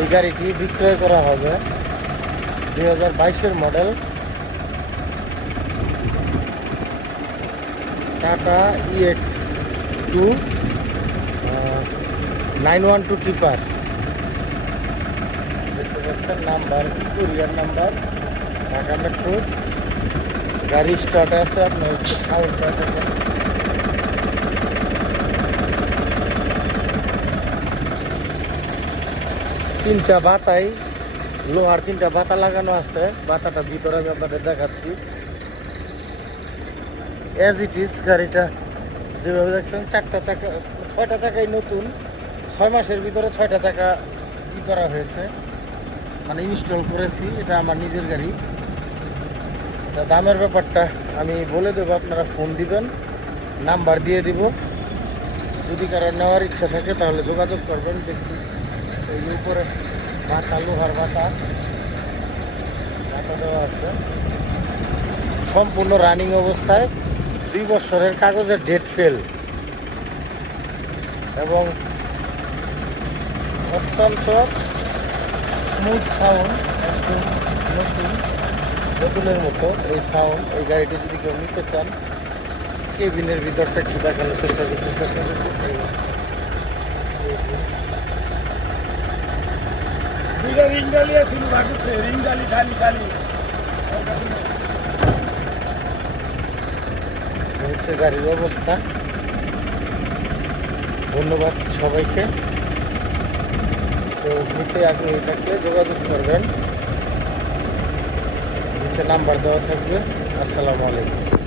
এই গাড়িটি বিক্রয় করা হবে 2022-এর মডেল টাটা EX2 912 টিপার। দেখতে পাচ্ছেন number, courier number Dhaka metro. গাড়ি স্টার্ট আছে, আপনার সাউন্ডটা দেখেন। তিনটা বাতাই, লোহার তিনটা বাতা লাগানো আছে। বাতাটা ভিতরে আমি আপনাদের দেখাচ্ছি। অ্যাজ ইট ইজ গাড়িটা যেভাবে দেখছেন, চারটা চাকা, 6টা চাকাই নতুন। 6 মাসের ভিতরে 6টা চাকা করা হয়েছে, মানে ইনস্টল করেছি। এটা আমার নিজের গাড়ি। এটা দামের ব্যাপারটা আমি বলে দেবো, আপনারা ফোন দিবেন, নাম্বার দিয়ে দিব। যদি কারো নেওয়ার ইচ্ছা থাকে তাহলে যোগাযোগ করবেন। দেখি এই উপরে বাতা, লোহার বাতা দেওয়া আছে, সম্পূর্ণ রানিং অবস্থায়। 2 বছরের কাগজের ডেট ফেল এবং অত্যন্ত স্মুথ সাউন্ড, একদম নতুনের মতো এই সাউন্ড। এই গাড়িটি যদি কেউ নিতে চান, কেবিনের ভিতরটা একটু দেখানোর চেষ্টা করতে হচ্ছে গাড়ির অবস্থা। ধন্যবাদ সবাইকে। তো নিতে আগ্রহী থাকলে যোগাযোগ করবেন, নিচে নাম্বার দেওয়া থাকবে। আসসালামু আলাইকুম।